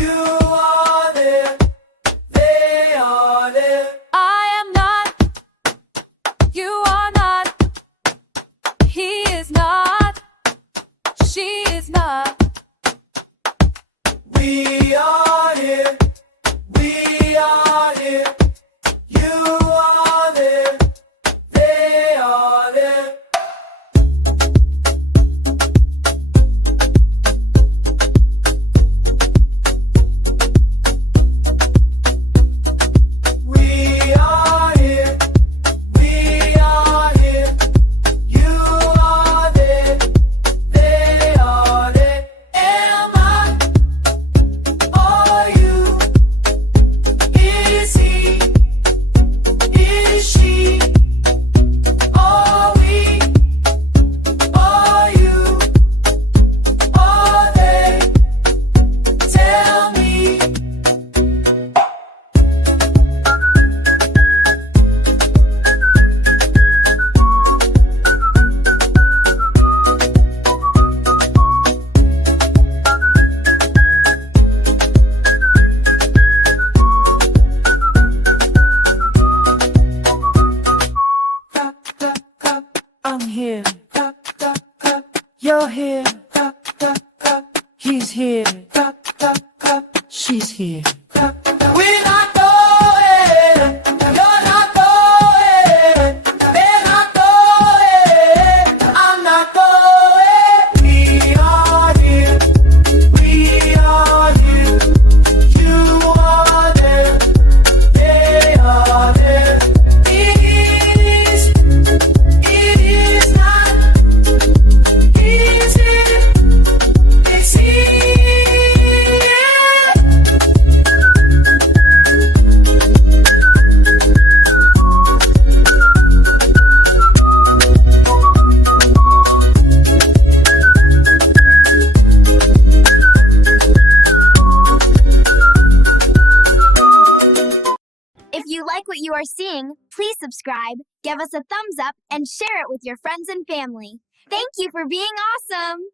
You are there, they are there. I am not, you are not, he is not, she is not. We are here, we are here. You are there, they are there. We are here, we are here. You are there, they are there. Am I? Are you? Is he? Is she? Are we? Are you? Are they? Tell me. I'm here. You're here. He's here. She's here. We're not going. You're not going. They're not going. I'm not going. We are here. We are here. You are there. They are there. It is not. Is it? It's here. If you like what you are seeing, please subscribe, give us a thumbs up, and share it with your friends and family. Thank you for being awesome!